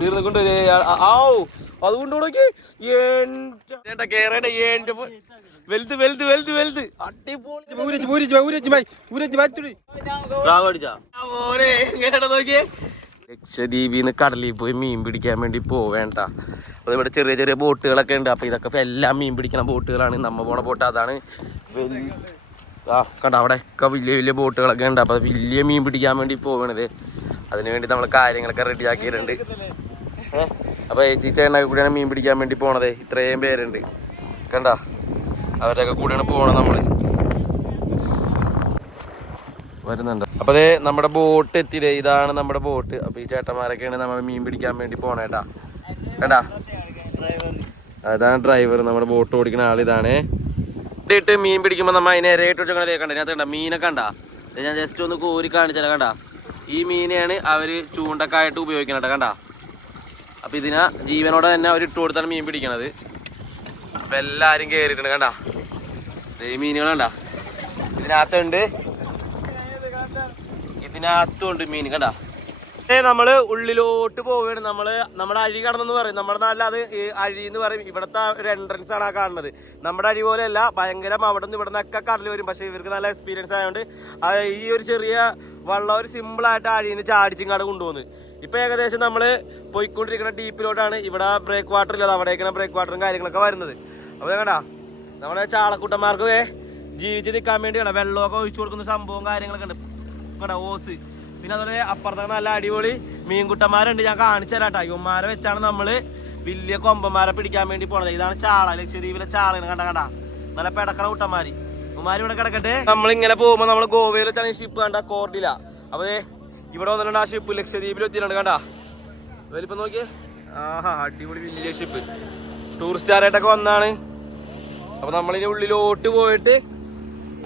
തീർന്നുകൊണ്ട് അതുകൊണ്ട് നോക്കി വലുത് വലുത് വലുത് വലുത് നോക്കിയേ. ലക്ഷദ്വീപിന്ന് കടലിൽ പോയി മീൻ പിടിക്കാൻ വേണ്ടി പോവേണ്ട. അത് ഇവിടെ ചെറിയ ചെറിയ ബോട്ടുകളൊക്കെ ഉണ്ട്. അപ്പൊ ഇതൊക്കെ എല്ലാം മീൻ പിടിക്കുന്ന ബോട്ടുകളാണ്. നമ്മ പോണ ബോട്ട് അതാണ്. കണ്ട അവിടെ ഒക്കെ വലിയ വലിയ ബോട്ടുകളൊക്കെ ഉണ്ട്. അപ്പൊ വലിയ മീൻ പിടിക്കാൻ വേണ്ടി പോകണത്. അതിനുവേണ്ടി നമ്മൾ കാര്യങ്ങളൊക്കെ റെഡിയാക്കിയിട്ടുണ്ട്. അപ്പൊ ചേച്ചിച്ചേട്ടനൊക്കെ കൂടിയാണ് മീൻ പിടിക്കാൻ വേണ്ടി പോണത്. ഇത്രയും പേരുണ്ട് കണ്ട. അവരൊക്കെ കൂടിയാണ് പോണത്. നമ്മള് വരുന്നുണ്ട്. അപ്പൊ അതെ നമ്മുടെ ബോട്ട് എത്തിയതേ. ഇതാണ് നമ്മുടെ ബോട്ട്. അപ്പൊ ഈ ചേട്ടന്മാരൊക്കെയാണ് നമ്മൾ മീൻ പിടിക്കാൻ വേണ്ടി പോണേട്ടാ. കണ്ടാ അതാണ് ഡ്രൈവർ. നമ്മുടെ ബോട്ട് ഓടിക്കുന്ന ആളിതാണ്. ഇട്ട് മീൻ പിടിക്കുമ്പോൾ നമ്മൾ അതിനെ ഇരയിട്ട് വെച്ചേ കണ്ട. ഇതിനകത്ത് കണ്ട മീനൊക്കെ കണ്ടാ. ഞാൻ ജസ്റ്റ് ഒന്ന് കോരി കാണിച്ചാൽ കണ്ട. ഈ മീനെയാണ് അവര് ചൂണ്ടക്കായിട്ട് ഉപയോഗിക്കണ കണ്ട. അപ്പൊ ഇതിനെ ജീവനോടെ തന്നെ അവർ ഇട്ട് കൊടുത്താണ് മീൻ പിടിക്കണത്. അപ്പൊ എല്ലാരും കേറിയിട്ടുണ്ട് കണ്ട. ഈ മീനുകൾ കണ്ട. ഇതിനകത്തുണ്ട് മീൻ കണ്ട. നമ്മള് ഉള്ളിലോട്ട് പോവുകയാണ്. നമ്മുടെ അഴി കടന്നെന്ന് പറയും. നമ്മുടെ നാട്ടിൽ അത് അഴി എന്ന് പറയും. ഇവിടുത്തെ ഒരു എൻട്രൻസ് ആണ് ആ കാണുന്നത്. നമ്മുടെ അഴി പോലെയല്ല, ഭയങ്കരം അവിടെ നിന്ന് ഇവിടെ നിന്നൊക്കെ കടൽ വരും. പക്ഷെ ഇവർക്ക് നല്ല എക്സ്പീരിയൻസ് ആയതുകൊണ്ട് ഈ ഒരു ചെറിയ വള്ളം ഒരു സിമ്പിളായിട്ട് അഴിന്ന് ചാടിച്ചിങ്ങാട് കൊണ്ടുപോകുന്നത്. ഇപ്പൊ ഏകദേശം നമ്മള് പോയിക്കൊണ്ടിരിക്കുന്ന ഡീപ്പിലോട്ടാണ്. ഇവിടെ ബ്രേക്ക് വാട്ടർ ഇല്ലാതെ അവിടേക്കാണ് ബ്രേക്ക് വാട്ടറും കാര്യങ്ങളൊക്കെ വരുന്നത്. അപ്പോൾ കണ്ടാ നമ്മുടെ ചാളക്കുട്ടന്മാർക്ക് ജീവിച്ച് നിൽക്കാൻ വേണ്ടിയാണ് വെള്ളമൊക്കെ ഒഴിച്ചു കൊടുക്കുന്ന സംഭവം കാര്യങ്ങളൊക്കെ ഉണ്ട് കേട്ടോ. ഓസ് പിന്നെ അതുപോലെ അപ്പുറത്തൊക്കെ നല്ല അടിപൊളി മീൻകുട്ടന്മാരുണ്ട്. ഞാൻ കാണിച്ചു തരാട്ടോ. ഇവന്മാരെ വെച്ചാണ് നമ്മള് വലിയ കൊമ്പന്മാരെ പിടിക്കാൻ വേണ്ടി പോണത്. ഇതാണ് ചാള. ലക്ഷദ്വീപിലെ ചാളയാണ്. കണ്ട നല്ല പെടക്കണ കുട്ടന്മാര്. ഇവന്മാര് ഇവിടെ കിടക്കട്ടെ. നമ്മളിങ്ങനെ പോകുമ്പോ നമ്മള് ഗോവയിൽ വെച്ചാണ് ഈ ഷിപ്പ് കണ്ട. കോർഡില. അപ്പൊ ഇവിടെ വന്നിട്ടുണ്ട് ആ ഷിപ്പ്. ലക്ഷദ്വീപിൽ വെച്ചിട്ടുണ്ട് കണ്ട. വലിപ്പം നോക്കിയേ. ആഹാ അടിപൊളി വലിയ ഷിപ്പ്. ടൂറിസ്റ്റുകാരായിട്ടൊക്കെ വന്നാണ്. അപ്പൊ നമ്മളിനി ഉള്ളിലോട്ട് പോയിട്ട്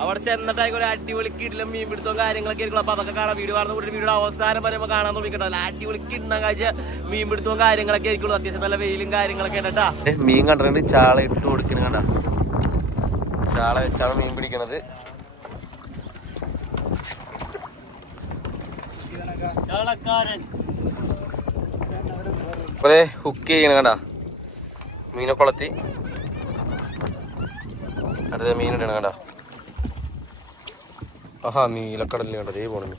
അവിടെ ചെന്നിട്ടായി ഒരു അടിപൊളി കിടിലം മീൻ പിടുത്തവും കാര്യങ്ങളൊക്കെ ആയിരിക്കും. അപ്പൊ അതൊക്കെ കാണാം. വീഡിയോ കാണുന്ന കൂടി വീഡിയോ അവസാനം പറയുമ്പോൾ കാണാൻ തുടങ്ങിട്ടോ. അടിപൊളി കിണ്ണ കാഴ്ച മീൻ പിടുത്തവും കാര്യങ്ങളൊക്കെ ആയിരിക്കുള്ളൂ. അത്യാവശ്യം നല്ല വെയിലും കാര്യങ്ങളൊക്കെ കേട്ടാ. മീൻ കണ്ടിട്ടുണ്ട്. ചാള ഇട്ട് കൊടുക്കണ കണ്ട. ചാള വെച്ചാണ് മീൻ പിടിക്കണത്. അതെ ഹുക്ക് ചെയ്യണ കണ്ട. മീനെ കൊളത്തി അടുത്ത മീൻ ഇടണ കണ്ട. ആഹാ നീലക്കടലിൽ കണ്ട. ദേ പോണു.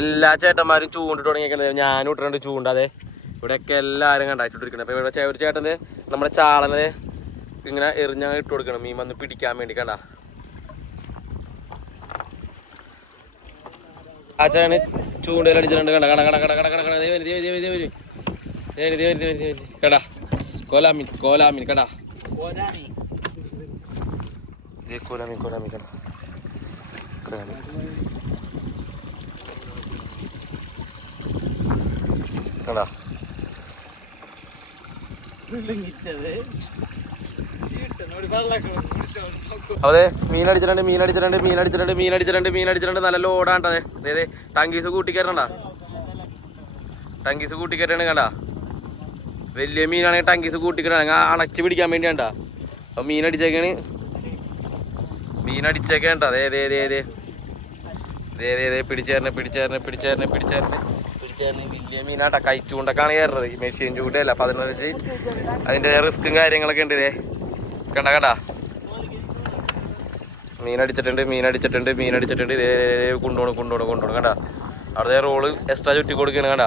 എല്ലാ ചേട്ടന്മാരും ചൂണ്ടിട്ട് തുടങ്ങിയേക്കണത്. ഞാനും ഇട്ടിട്ടുണ്ട് ചൂണ്ടാതെ. ഇവിടെയൊക്കെ എല്ലാവരും കണ്ടായിട്ടിരിക്കണം. അപ്പൊ ഇവിടെ ഒരു ചേട്ടൻ്റെ നമ്മുടെ ചാളനെ ഇങ്ങനെ എറിഞ്ഞ ഇട്ട് കൊടുക്കണം മീൻ വന്ന് പിടിക്കാൻ വേണ്ടി കണ്ട. ആ ചേട്ടന് ചൂണ്ടയിൽ അടിച്ചിട്ടുണ്ട് കണ്ട. കട കട കട കട കട കട കടാ. കോലാമീൻ കോലാമീൻ കടാ. കോലാമീൻ കോലാമീൻ കട. കടാ. അതെ മീനടിച്ചിട്ടുണ്ട് മീനടിച്ചിട്ടുണ്ട് മീനടിച്ചിട്ടുണ്ട് മീനടിച്ചിട്ടുണ്ട് മീനടിച്ചിട്ടുണ്ട്. നല്ല ലോഡാണ്ട്. അതെ ടങ്കീസ് കൂട്ടിക്കയറണ്ട. ടങ്കീസ് കൂട്ടിക്കയറ്റാണ് കണ്ട. വലിയ മീനാണെങ്കിൽ ടങ്കീസ് കൂട്ടിക്കയറാണ്. അണച്ച് പിടിക്കാൻ വേണ്ടിയാണ്ട. അപ്പൊ മീനടിച്ചേക്കാണ്. മീനടിച്ചേക്കേണ്ട. അതെ അതെ അതെ അതെ അതെ അതെ അതെ പിടിച്ചേരണ പിടിച്ചേരണ പിടിച്ചേരണ പിടിച്ചേരണ പിടിച്ചേരണ. വലിയ മീനാട്ടാ. കൈച്ചൂണ്ടൊക്കെയാണ് കയറുന്നത്. ഈ മെഷീൻ ചൂണ്ടല്ല. അപ്പൊ അതിനെ വെച്ച് അതിൻ്റെ റിസ്ക്കും കാര്യങ്ങളൊക്കെ ഉണ്ട്. ഇതേ കണ്ട കണ്ട. മീനടിച്ചിട്ടുണ്ട് മീനടിച്ചിട്ടുണ്ട് മീനടിച്ചിട്ടുണ്ട്. ഇതേ കൊണ്ടുപോകണം കൊണ്ടുപോകണം കൊണ്ടുപോകണം കണ്ട. അവിടെ റോള് എക്സ്ട്രാ ചുറ്റി കൊടുക്കുകയാണ് കണ്ട.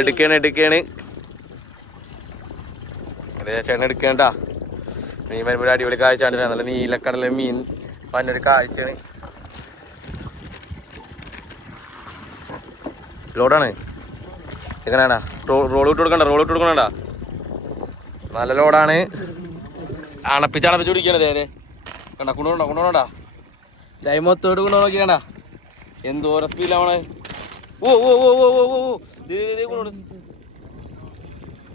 എടുക്കാണ് എടുക്കാണ്. അതേ ചേട്ടൻ എടുക്കേണ്ട. മീൻ വരുമ്പോൾ അടിപൊളി കാഴ്ച കണ്ടില്ല. നല്ല നീലക്കടലിലെ മീൻ വന്നൊരു കാഴ്ചയാണ്. ലോഡാണ്. എങ്ങനെയാണ്ടാ റോൾ ഇട്ട് കൊടുക്കണ്ട. റോൾ ഇട്ട് കൊടുക്കണണ്ട. നല്ല ലോഡാണ്. അണപ്പിച്ച് പിടിക്കണത്. അതെ കണ്ട. കൊണ്ടുപോകണ്ട കൊണ്ടുപോകണ്ട. ലൈം മൊത്തോട്ട് കൊണ്ടു നോക്കിക്കണ്ട. എന്തോരം സ്പീഡിലാവണേ. ഓ ഓ ഓ ഓ ഓ ഓ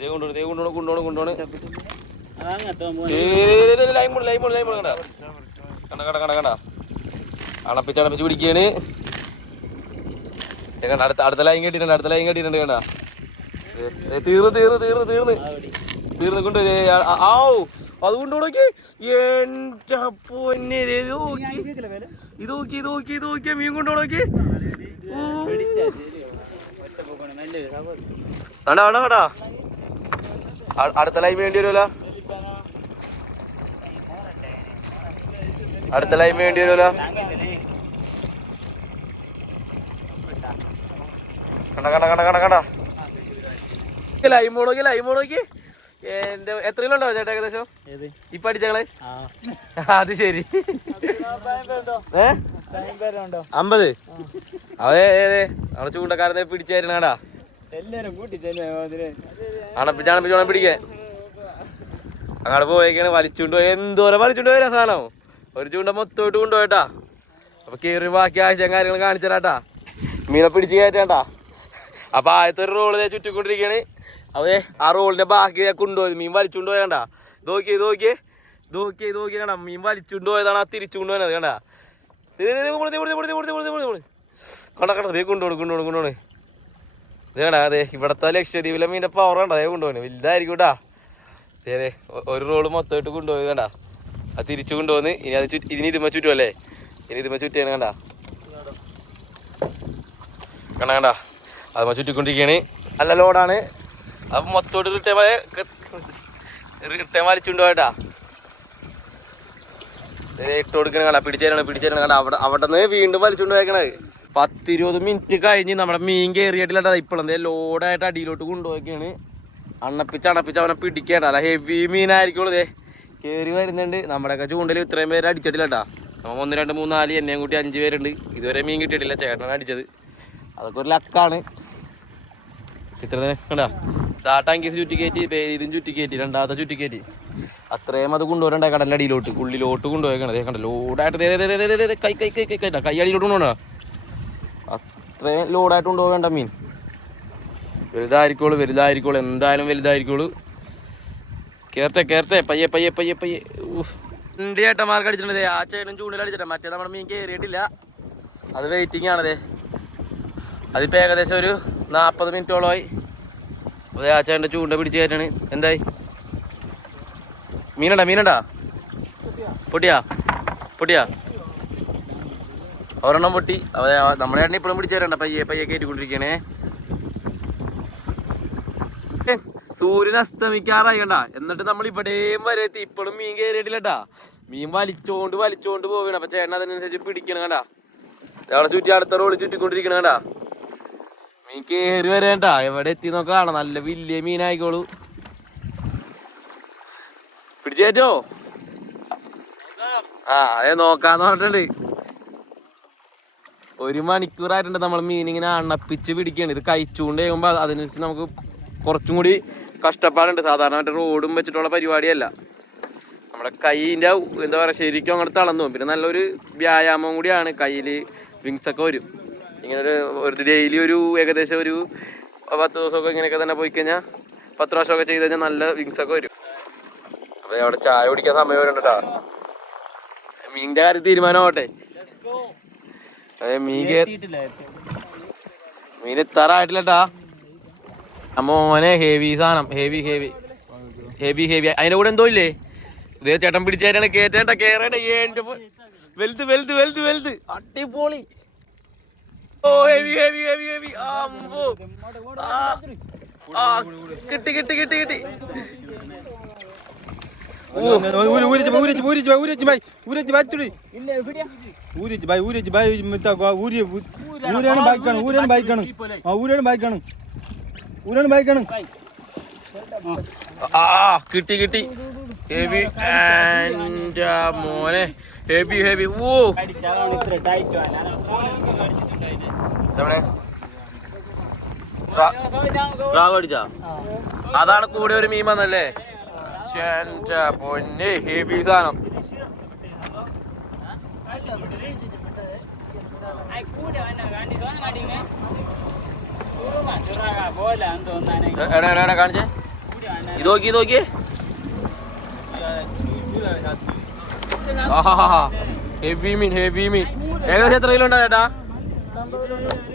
കൊണ്ടോണ് കൊണ്ടോണ് കൊണ്ടോണ് കൊണ്ടോണ് കൊണ്ടോണ്. ലൈമോട് ലൈമോട് ലൈമോട് കണ്ട കണ്ട കണ്ട കണ്ട കണ്ട. അണപ്പിച്ച് അണപ്പിച്ച് പിടിക്കാണ്. കണ്ട. അടുത്ത ലൈൻ കെട്ടിയിട്ടുണ്ട്. അടുത്ത ലൈൻ കെട്ടിയിട്ടുണ്ട് കണ്ട. തീർന്ന് തീർന്ന് തീർന്ന് തീർന്ന് തീർന്ന് കൊണ്ട് ആവൂ അതുകൊണ്ട് നോക്കി. എന്റെ പൊന്നെ ഇത് നോക്കി ഇത് നോക്കി ഇത് നോക്കി ഇത് നോക്കിയ മീൻ കൊണ്ടു നോക്കി. വേണ്ട വേണ്ട വേണ്ട, അടുത്ത ലൈൻ വേണ്ടി വരുമല്ലോ, അടുത്ത ലൈൻ വേണ്ടി വരുമല്ലോ. കണ്ട കണ്ട കണ്ട കണ്ട കണ്ട ലൈമോണോക്കി ലൈമോണോക്കി. എന്റെ എത്ര കിലോ ഉണ്ടാവും ചേട്ടാ ഏകദേശം ഇപ്പൊ അടിച്ചങ്ങള്? അത് ശരി, 50. അതെ അതെ, നമ്മളെ ചൂണ്ടക്കാരനെ പിടിച്ചായിരുന്നു കേടാ, അണപ്പിച്ചാണപ്പിച്ചോണം പിടിക്കാൻ. അങ്ങോട്ട് പോയേക്കാണ്, വലിച്ചുകൊണ്ട് പോയി. എന്തോരം വലിച്ചുകൊണ്ട് പോയാ സാധനം, ഒരു ചൂണ്ട മൊത്തമായിട്ട് കൊണ്ടുപോയിട്ടാ. അപ്പൊ കയറി ബാക്കി ആഴ്ച കാര്യങ്ങൾ കാണിച്ചു തരാട്ടാ, മീനെ പിടിച്ച് കയറ്റാണ്ടാ. അപ്പൊ ആദ്യത്തെ ഒരു റോള് ചുറ്റിക്കൊണ്ടിരിക്കുകയാണ്. അതെ, ആ റോളിന്റെ ബാക്കി കൊണ്ടുപോയത് മീൻ വലിച്ചുകൊണ്ട് പോയണ്ട. നോക്കിയേ നോക്കിയേ നോക്കിയേ നോക്കിയേ കണ്ട, മീൻ വലിച്ചുകൊണ്ട് പോയതാണ് ആ തിരിച്ചു കൊണ്ടുപോയത്. കണ്ട കണ്ട കണ്ട, അതേ കൊണ്ടുപോണ് കൊണ്ടുപോണ് കൊണ്ടുപോണ്. ഇത് കണ്ട, അതെ ഇവിടത്തെ ലക്ഷദ്വീപിലെ മീൻ്റെ പവർ കണ്ട, അതേ കൊണ്ടുപോണ്. വലുതായിരിക്കും കേട്ടാ. അതെ അതെ, ഒരു റോള് മൊത്തമായിട്ട് കൊണ്ടുപോയി കണ്ട, അത് തിരിച്ചു കൊണ്ടുപോന്ന്. ഇനി അത് ഇതിന് ഇതുമ്മ ചുറ്റുമല്ലേ, ഇനി ഇതുമ്മ ചുറ്റിയാണ് കണ്ട കണ്ട കണ്ട, അതുമ്മ ചുറ്റിക്കൊണ്ടിരിക്കുകയാണ്. നല്ല ലോഡാണ്. അപ്പൊ മൊത്തോട്ട് റിട്ടേൺ വലിച്ചുകൊണ്ട് പോയിട്ടാ. ഇട്ട് കൊടുക്കണ കണ്ട, പിടിച്ചേരണം കണ്ട. അവിടെ നിന്ന് വീണ്ടും വലിച്ചുകൊണ്ട് പോയേക്കണത്. 10-20 മിനിറ്റ് കഴിഞ്ഞ് നമ്മുടെ മീൻ കയറിയിട്ടില്ല. ഇപ്പോഴെന്തേ ലോഡായിട്ട് അടിയിലോട്ട് കൊണ്ടുപോയൊക്കെയാണ്. അണപ്പിച്ച് അവനെ പിടിക്കേണ്ട, അല്ല ഹെവി മീനായിരിക്കുള്ളൂ. ഇതേ കയറി വരുന്നുണ്ട്. നമ്മുടെയൊക്കെ ചൂണ്ടൽ ഇത്രയും പേര് അടിച്ചിട്ടില്ല കേട്ടാ. നമ്മൾ 1 2 3 4 എന്നെയും കൂട്ടി 5 പേരുണ്ട്. ഇതുവരെ മീൻ കിട്ടിയിട്ടില്ല, ചേട്ടനാണ് അടിച്ചത്. അതൊക്കെ ഒരു ലക്കാണ്. ഇത്ര കണ്ടാ, ടാങ്കീസ് ചുറ്റിക്കയറ്റി, ഇതും ചുറ്റിക്കയറ്റി, രണ്ടാമത്തെ ചുറ്റിക്കയറ്റി. അത്രയും അത് കൊണ്ടുപോരണ്ട കടലടിയിലോട്ട്, ഉള്ളിലോട്ട് കൊണ്ടുപോയേക്കണത്. കണ്ട ലോഡായിട്ട് കൈ അടിയിലോട്ട് കൊണ്ടുപോകണ്ട, അത്രയും ലോഡായിട്ട് കൊണ്ടുപോകേണ്ട മീൻ. വലുതായിരിക്കോളൂ എന്തായാലും വലുതായിരിക്കോളൂ. കേറട്ടെ പയ്യെ പയ്യെ പയ്യെ പയ്യെ. രണ്ട് ചേട്ടന്മാർക്ക് അടിച്ചിട്ടുണ്ട്. ആ ചേട്ടനും ചൂണ്ടിൽ അടിച്ചിട്ട്, മറ്റേ നമ്മുടെ മീൻ കയറിയിട്ടില്ല, അത് വെയിറ്റിംഗ് ആണതേ. അതിപ്പോൾ ഏകദേശം ഒരു 40 മിനിറ്റോളമായി. അതെ, ആ ചേട്ടൻ്റെ ചൂണ്ട പിടിച്ച് കയറ്റാണ്. എന്തായി മീനുണ്ടാ പൊട്ടിയാ ഒരെണ്ണം പൊട്ടി. അതെ, നമ്മുടെ ചേട്ടനെ ഇപ്പോഴും പിടിച്ച് തരണ്ട, പയ്യെ പയ്യെ കയറ്റിക്കൊണ്ടിരിക്കണേ. സൂര്യൻ അസ്തമിക്കാറായി കണ്ട, എന്നിട്ട് നമ്മൾ ഇവിടെയും വരെ എത്തി. ഇപ്പോഴും മീൻ കയറിയിട്ടില്ലട്ടാ. മീൻ വലിച്ചോണ്ട് പോവുകയാണ്. അപ്പൊ ചേട്ടൻ അതിനനുസരിച്ച് പിടിക്കണം കണ്ട. അവിടെ ചുറ്റി അടുത്ത റോഡ് ചുറ്റിക്കൊണ്ടിരിക്കണം കണ്ട. മീൻ കയറി വരേണ്ട, എവിടെ എത്തി നോക്കാണ്. നല്ല വലിയ മീനായിക്കോളൂ. പിടിച്ചേറ്റോ? അതെ നോക്കാന്ന് പറഞ്ഞിട്ടുണ്ട്. 1 മണിക്കൂറായിട്ടുണ്ട് നമ്മൾ മീനിങ്ങനെ അണപ്പിച്ച് പിടിക്കുകയാണ്. ഇത് കഴിച്ചുകൊണ്ട് ചെയ്യുമ്പോൾ അതിനനുസരിച്ച് നമുക്ക് കുറച്ചും കൂടി കഷ്ടപ്പാടുണ്ട്. സാധാരണ മറ്റേ റോഡും വെച്ചിട്ടുള്ള പരിപാടിയല്ല. നമ്മുടെ കൈയിൻ്റെ എന്താ പറയുക, ശരിക്കും അങ്ങോട്ട് തളർന്നു. പിന്നെ നല്ലൊരു വ്യായാമം കൂടിയാണ്. കയ്യിൽ വിങ്സൊക്കെ വരും. ഇങ്ങനെ ഒരു ഡെയിലി ഒരു ഏകദേശം ഒരു 10 ദിവസമൊക്കെ ഇങ്ങനെയൊക്കെ തന്നെ പോയി കഴിഞ്ഞാൽ, 10 പ്രാവശ്യമൊക്കെ ചെയ്ത് കഴിഞ്ഞാൽ നല്ല വിങ്സൊക്കെ വരും. അപ്പോൾ അവിടെ ചായ കുടിക്കാൻ സമയം വരുന്നുണ്ടാ. മീനിൻ്റെ കാര്യം തീരുമാനമാവട്ടെ. അതെ, മീൻ എത്താറായിട്ടില്ലട്ടാ. മോനെ ഹെവി സാധനം, ഹെവി അതിന്റെ കൂടെ എന്തോ ഇല്ലേ. ഇതേ ചേട്ടൻ പിടിച്ചേരാണ്. കേറ്റേണ്ട വലുത് അടിപൊളി. ഓ ഹെവി അമ്പോ. കിട്ടി കിട്ടി ഹെവി. മോനെ ഹെവി. ഓ സ്രാവ് അടിച്ചാ? അതാണ് കൂടെ ഒരു മീൻ വന്നല്ലേ. പൊന്നെ ഹെവി സാധനം. എടാ കാണിച്ചേ, ഇത് നോക്കിയേ. ഹെവി മീൻ. ഏകദേശം എത്ര കിലോ ഉണ്ടാ ചേട്ടാ?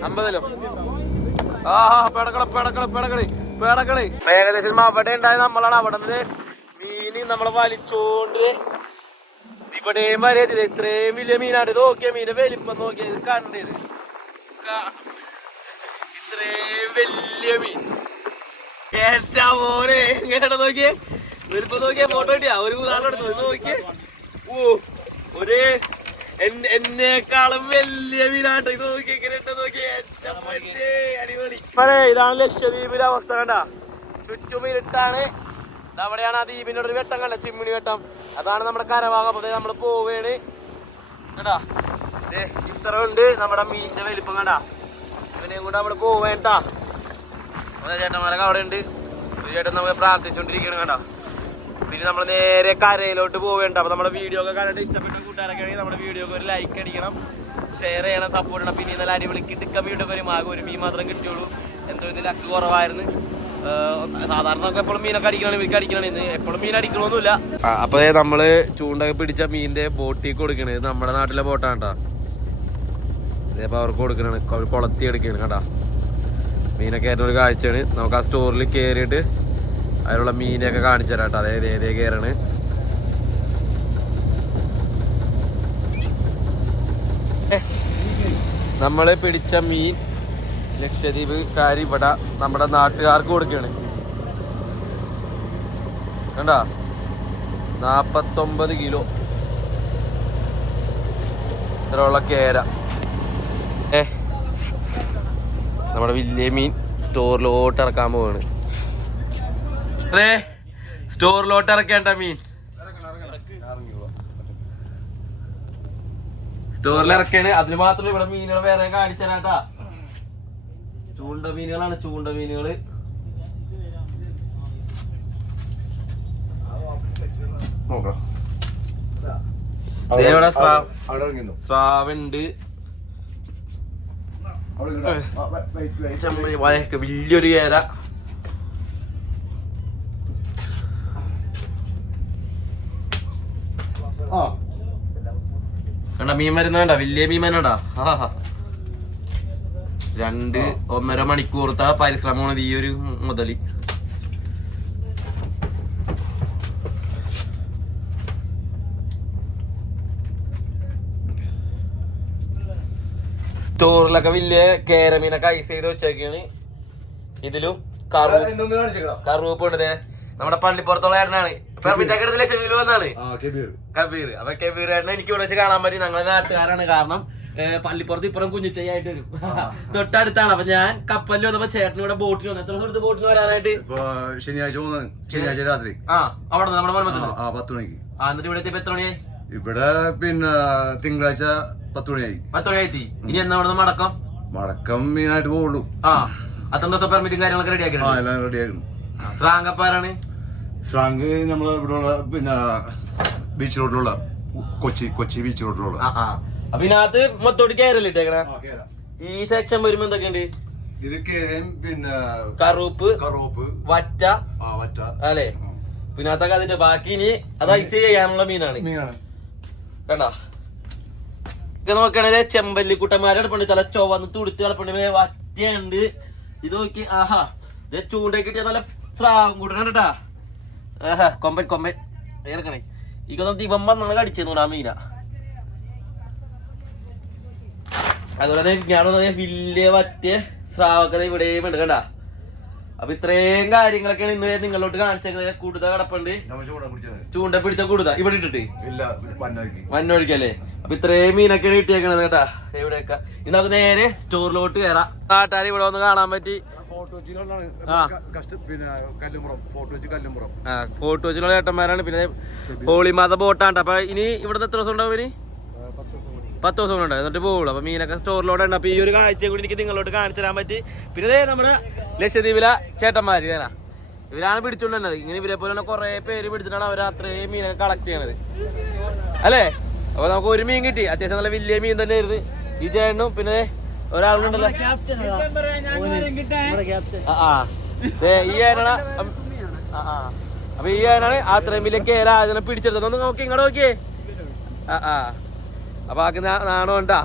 50 പെടക്കള്. ഏകദേശം അവിടെ ഉണ്ടായത് നമ്മളാണ്. അവിടെ നിന്ന് മീന് നമ്മളെ വലിച്ചോണ്ട് ഇവിടെയും വരെ ഇത്രയും വലിയ മീനാണ്. ഇത് നോക്കിയ മീന്റെ വലിപ്പം നോക്കിയത് കണ്ടത്. വലിയ മീൻ. കേട്ടാ പോലെ എങ്ങനെയാ നോക്കിയേ, വരുമ്പോ നോക്കിയാ ഫോട്ടോ കിട്ടിയാ ഒരു നാളെടുത്തു നോക്കിയേ. ഓ ഒരു എന്നെക്കാളും വലിയ മീനാട്ടോ ഇത്. നോക്കി എങ്ങനെയുണ്ട് നോക്കിയേ, അടിപൊളി. ഇതാണ് ലക്ഷദ്വീപിലെ അവസ്ഥ. കണ്ട ചുറ്റും ഇരുട്ടാണ്. അവിടെയാണ് ആ ദ്വീപിന്റെ ഒരു വെട്ടം കണ്ട, ചിമ്മിണി വെട്ടം. അതാണ് നമ്മുടെ കരഭാഗം. അപ്പൊ നമ്മള് പോവേണ് കേട്ടാ. ഇത്ര ഉണ്ട് നമ്മുടെ മീനിന്റെ വലിപ്പം കണ്ടാ. ഇവനെയും കൊണ്ട് നമ്മള് പോവേണ്ടാ. ചേട്ടന്മാരൊക്കെ അവിടെ ഉണ്ട്. ചേട്ടൻ നമുക്ക് പ്രാർത്ഥിച്ചോണ്ടിരിക്കണം കണ്ടാ. പിന്നെ നമ്മൾ നേരെ കരയിലോട്ട് പോവേണ്ട. അപ്പൊ നമ്മുടെ വീഡിയോ ഒക്കെ കണ്ടിട്ട് ഇഷ്ടപ്പെട്ട കൂട്ടുകാരൊക്കെ ആണെങ്കിൽ നമ്മുടെ വീഡിയോക്ക് ഒരു ലൈക്ക് അടിക്കണം, ഷെയർ ചെയ്യണം, സപ്പോർട്ട് ചെയ്യണം. പിന്നെ നല്ല അടിപൊളി കിട്ടുക്ക വീഡിയോ വരും. ആകെ ഒരു മീൻ മാത്രം കിട്ടിയുള്ളൂ. എന്തോ ഇതിൽ ലക്ക് കുറവായിരുന്നു. സാധാരണ നമുക്ക് എപ്പോഴും മീനൊക്കെ അടിക്കണം, ഇവർക്ക് അടിക്കണം. ഇന്ന് എപ്പോഴും മീൻ അടിക്കണമൊന്നുമില്ല. അപ്പൊ നമ്മള് ചൂണ്ടൊക്കെ പിടിച്ച മീനിന്റെ ബോട്ടിൽ കൊടുക്കണേ. ഇത് നമ്മുടെ നാട്ടിലെ ബോട്ടാണ് കേട്ടാ. ഇതേപ്പോ അവർക്ക് കൊടുക്കണാണ്, അവർ കുളത്തി എടുക്കണം കേട്ടാ. മീനൊക്കെ ആയിരുന്ന ഒരു കാഴ്ചയാണ്. നമുക്ക് ആ സ്റ്റോറിൽ കയറിയിട്ട് അതിലുള്ള മീനൊക്കെ കാണിച്ചു തരാം കേട്ടോ. അതായത് ഏതേ കയറാണ്. നമ്മള് പിടിച്ച മീൻ ലക്ഷദ്വീപ്കാർ ഇവിടെ നമ്മുടെ നാട്ടുകാർക്ക് കൊടുക്കുകയാണ് കണ്ടാ. 49 കിലോ ഇത്രയുള്ള കേര. നമ്മുടെ വലിയ മീൻ സ്റ്റോറിലോട്ട് ഇറക്കാൻ പോവാണ്. അതെ, സ്റ്റോറിലോട്ട് ഇറക്കേണ്ട മീൻ സ്റ്റോറിൽ ഇറക്കാണ്. അതിന് മാത്രമല്ല ഇവിടെ മീനുകൾ വേറെ കാണിച്ചു തരാട്ടാ. ചൂണ്ട മീനുകളാണ്, ചൂണ്ട മീനുകള്. സ്രാവുണ്ട്, വലിയൊരു കേര. കണ്ട മീൻ വരുന്ന കണ്ട, വലിയ മീൻ വേണണ്ടാ. 2-1.5 മണിക്കൂറത്തെ പരിശ്രമമാണ് ഈ ഒരു മുതല്. സ്റ്റോറിലൊക്കെ വലിയ കേരമീനൊക്കെ ഐസ് ചെയ്ത് വെച്ചേക്കാണ്. ഇതിലും കറുവപ്പ് ഉണ്ട്. നമ്മുടെ പള്ളിപ്പുറത്തുള്ള ഏട്ടനാണ്. പെർമിറ്റൊക്കെ എടുത്ത് ലക്ഷദ്വീപിൽ വന്നാണ് കബീർ. അപ്പൊ കബീർ ഏട്ടനെ എനിക്ക് ഇവിടെ വെച്ച് കാണാൻ പറ്റി. ഞങ്ങളെ നാട്ടുകാരാണ്. കാരണം പള്ളിപ്പുറത്ത് ഇപ്പുറം കുഞ്ഞിറ്റയായിട്ട് വരും, തൊട്ടടുത്താണ്. അപ്പൊ ഞാൻ കപ്പലിൽ വന്നപ്പോ ചേട്ടന് ഇവിടെ ബോട്ടിൽ വന്നു. എത്ര ദിവസത്തെ ബോട്ടിൽ വരാനായിട്ട്? ശനിയാഴ്ച രാത്രി. അവിടെ നമ്മുടെ മലമത്തിന് 10 മണിക്ക്. എന്നിട്ട് ഇവിടെ എത്തിയപ്പോ എത്ര മണിയായി? ഇവിടെ പിന്നെ തിങ്കളാഴ്ച 10 മണിയായി. 10 മണിയായി. ഇനി എന്നാ ഇവിടെ മടക്കം മീനായിട്ട് പോകുള്ളൂ. അത്ര ദിവസം പെർമിറ്റും കാര്യങ്ങളൊക്കെ റെഡിയാക്കണം. സ്രാങ്കപ്പാരാണ്? സ്രാങ്ക് നമ്മളെ ഇവിടെ പിന്നെ ബീച്ച് റോഡിലുള്ള കൊച്ചി ബീച്ച് റോഡിലുള്ള. അപ്പൊ ഇതിനകത്ത് മൊത്തോട്ട് കേരള ഇട്ടേക്കണ. ഈ സെക്ഷൻ വരുമ്പോ എന്തൊക്കെയുണ്ട്? ഇത് പിന്നെ കറുപ്പ്, വറ്റ അല്ലെ? പിന്നെ അതൊക്കെ അതിന്റെ ബാക്കി ഇനി അത് ഐസ് ചെയ്യാനുള്ള മീനാണ്. കണ്ടാ നോക്കണേ, ചെമ്പല്ലിക്കുട്ടന്മാരെ കിടപ്പുണ്ട്. തല ചൊവന്ന് തുടുത്ത് കിടപ്പുണ്ട്. വറ്റയുണ്ട്. ഇത് നോക്കി. ആഹാ, ഇത് ചൂണ്ടൊക്കെ കിട്ടിയ നല്ല സ്രാവും കൂട്ടണം കേട്ടാ. കൊമ്പൻ ഇറക്കണേ. ഇതൊന്നും ദിവം വന്നാണ് കടിച്ചെന്നു ആ മീന. അതുപോലെ തന്നെ ഞാനൊന്നും വലിയ വറ്റ സ്രാവൊക്കെ ഇവിടെയും ഉണ്ട് കണ്ടാ. അപ്പൊ ഇത്രയും കാര്യങ്ങളൊക്കെയാണ് ഇന്ന് നിങ്ങളോട്ട് കാണിച്ചേക്കുന്നത്. കുടുത കിടപ്പുണ്ട്, ചൂണ്ട പിടിച്ച കുടുത ഇവിടെ ഇട്ടിട്ട് മണ്ണൊഴിക്കല്ലേ. അപ്പൊ ഇത്രയും മീനൊക്കെയാണ് കിട്ടിയേക്കണത് കേട്ടാ. എവിടെയൊക്കെ ഇനി നമുക്ക് നേരെ സ്റ്റോറിലോട്ട് കയറാം. നാട്ടുകാർ ഇവിടെ വന്ന് കാണാൻ പറ്റി. ഫോർട്ട് കൊച്ചിയിലുള്ള ചേട്ടന്മാരാണ്. പിന്നെ ഹോളിമാത ബോട്ടാണ്. അപ്പൊ ഇനി ഇവിടുത്തെ എത്ര ദിവസം ഉണ്ടാവും? ഇനി 10 ദിവസം കൊണ്ട് എന്നിട്ട് പോകുള്ളൂ. അപ്പൊ മീനൊക്കെ സ്റ്റോറിലോട്ട് ഉണ്ട്. അപ്പൊ ഈ ഒരു കാഴ്ച കൂടി എനിക്ക് നിങ്ങളോട്ട് കാണിച്ചു തരാൻ പറ്റി. പിന്നെ നമ്മുടെ ലക്ഷദ്വീപിലെ ചേട്ടന്മാര് ഇവരാണ് പിടിച്ചോണ്ടത്. ഇങ്ങനെ ഇവരെ പോലെ തന്നെ കുറെ പേര് പിടിച്ചിട്ടാണ് അവർ അത്രയും മീനൊക്കെ കളക്ട് ചെയ്യണത് അല്ലേ. അപ്പൊ നമുക്ക് ഒരു മീൻ കിട്ടി. അത്യാവശ്യം നല്ല വലിയ മീൻ തന്നെ ആയിരുന്നു. ഈ ചേട്ടനും പിന്നെ ഒരാളുണ്ടല്ലോ, ഈ ആനാണ്. അപ്പൊ ഈ ആനാണ് അത്രയും വലിയ കേര അതിനെ പിടിച്ചെടുത്തത്. ഒന്ന് നോക്കി ഇങ്ങോട്ട് നോക്കിയേ. അപ്പൊ ആക്ക് നാണോ ഉണ്ടാ.